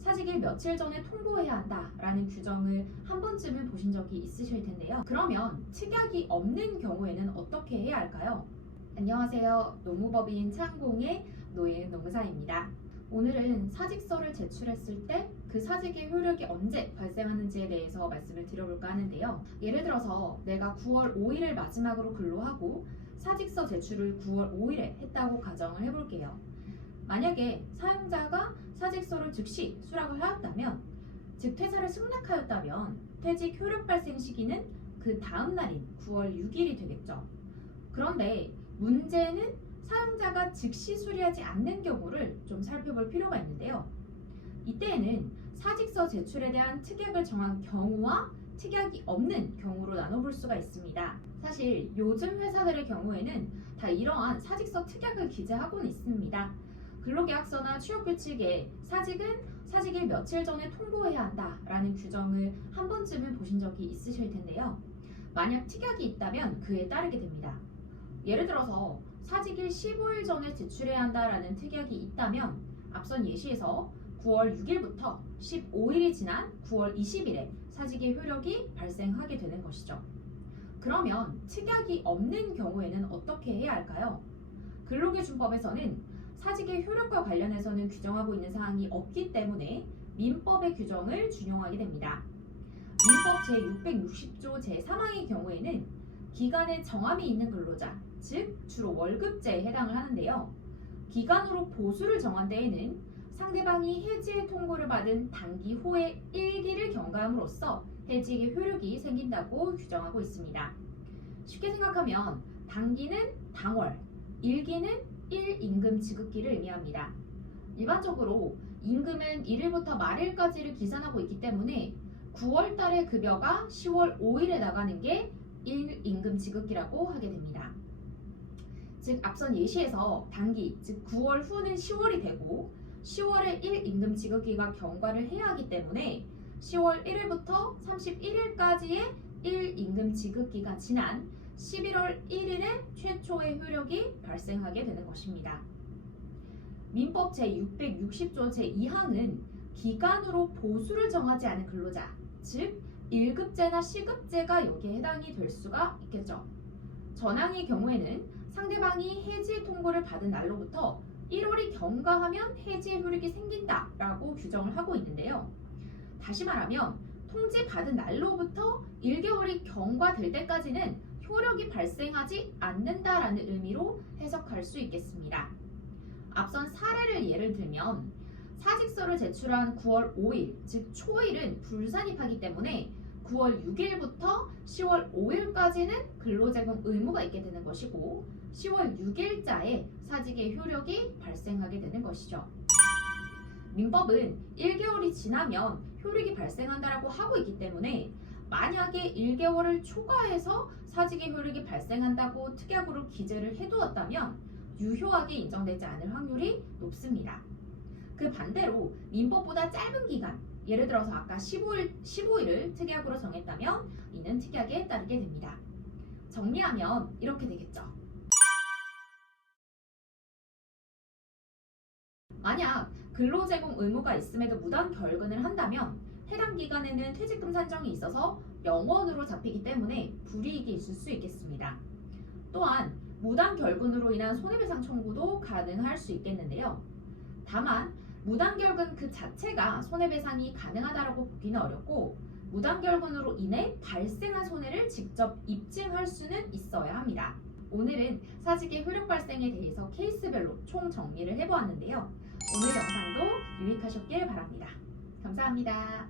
사직일 며칠 전에 통보해야 한다라는 규정을 한 번쯤은 보신 적이 있으실 텐데요. 그러면 특약이 없는 경우에는 어떻게 해야 할까요? 안녕하세요. 노무법인 창공의 노예은 노무사입니다. 오늘은 사직서를 제출했을 때 그 사직의 효력이 언제 발생하는지에 대해서 말씀을 드려볼까 하는데요. 예를 들어서 내가 9월 5일을 마지막으로 근로하고 사직서 제출을 9월 5일에 했다고 가정을 해볼게요. 만약에 사용자가 사직서를 즉시 수락을 하였다면, 즉 퇴사를 승낙하였다면 퇴직 효력 발생 시기는 그 다음 날인 9월 6일이 되겠죠. 그런데 문제는 사용자가 즉시 수리하지 않는 경우를 좀 살펴볼 필요가 있는데요. 이때에는 사직서 제출에 대한 특약을 정한 경우와 특약이 없는 경우로 나눠볼 수가 있습니다. 사실 요즘 회사들의 경우에는 다 이러한 사직서 특약을 기재하고는 있습니다. 근로계약서나 취업규칙에 사직일 며칠 전에 통보해야 한다라는 규정을 한 번쯤은 보신 적이 있으실 텐데요. 만약 특약이 있다면 그에 따르게 됩니다. 예를 들어서 사직일 15일 전에 제출해야 한다라는 특약이 있다면 앞선 예시에서 9월 6일부터 15일이 지난 9월 20일에 사직의 효력이 발생하게 되는 것이죠. 그러면 특약이 없는 경우에는 어떻게 해야 할까요? 근로기준법에서는 사직의 효력과 관련해서는 규정하고 있는 사항이 없기 때문에 민법의 규정을 준용하게 됩니다. 민법 제660조 제3항의 경우에는 기간에 정함이 있는 근로자, 즉 주로 월급제에 해당을 하는데요. 기간으로 보수를 정한 데에는 상대방이 해지의 통보를 받은 단기 후의 1기를 경과함으로써 해지의 효력이 생긴다고 규정하고 있습니다. 쉽게 생각하면 단기는 당월, 1기는 1임금 지급기를 의미합니다. 일반적으로 임금은 1일부터 말일까지를 기산하고 있기 때문에 9월 달의 급여가 10월 5일에 나가는 게 1임금 지급기라고 하게 됩니다. 즉 앞선 예시에서 단기, 즉 9월 후는 10월이 되고 10월에 1임금 지급기가 경과를 해야 하기 때문에 10월 1일부터 31일까지의 1임금 지급기가 지난 11월 1일에 최초의 효력이 발생하게 되는 것입니다. 민법 제660조 제2항은 기간으로 보수를 정하지 않은 근로자, 즉 1급제나 시급제가 여기에 해당이 될 수가 있겠죠. 전항의 경우에는 상대방이 해지 통보를 받은 날로부터 1월이 경과하면 해지의 효력이 생긴다라고 규정을 하고 있는데요. 다시 말하면 통지받은 날로부터 1개월이 경과될 때까지는 효력이 발생하지 않는다라는 의미로 해석할 수 있겠습니다. 앞선 사례를 예를 들면 사직서를 제출한 9월 5일, 즉 초일은 불산입하기 때문에 9월 6일부터 10월 5일까지는 근로제공 의무가 있게 되는 것이고 10월 6일자에 사직의 효력이 발생하게 되는 것이죠. 민법은 1개월이 지나면 효력이 발생한다라고 하고 있기 때문에 만약에 1개월을 초과해서 사직의 효력이 발생한다고 특약으로 기재를 해두었다면 유효하게 인정되지 않을 확률이 높습니다. 그 반대로 민법보다 짧은 기간, 예를 들어서 아까 15일을 특약으로 정했다면 이는 특약에 따르게 됩니다. 정리하면 이렇게 되겠죠. 만약 근로제공 의무가 있음에도 무단 결근을 한다면 해당 기간에는 퇴직금 산정이 있어서 0원으로 잡히기 때문에 불이익이 있을 수 있겠습니다. 또한 무단 결근으로 인한 손해배상 청구도 가능할 수 있겠는데요. 다만 무단 결근 그 자체가 손해배상이 가능하다고 보기는 어렵고 무단 결근으로 인해 발생한 손해를 직접 입증할 수는 있어야 합니다. 오늘은 사직의 효력 발생에 대해서 케이스별로 총 정리를 해보았는데요. 오늘 영상도 유익하셨길 바랍니다. 감사합니다.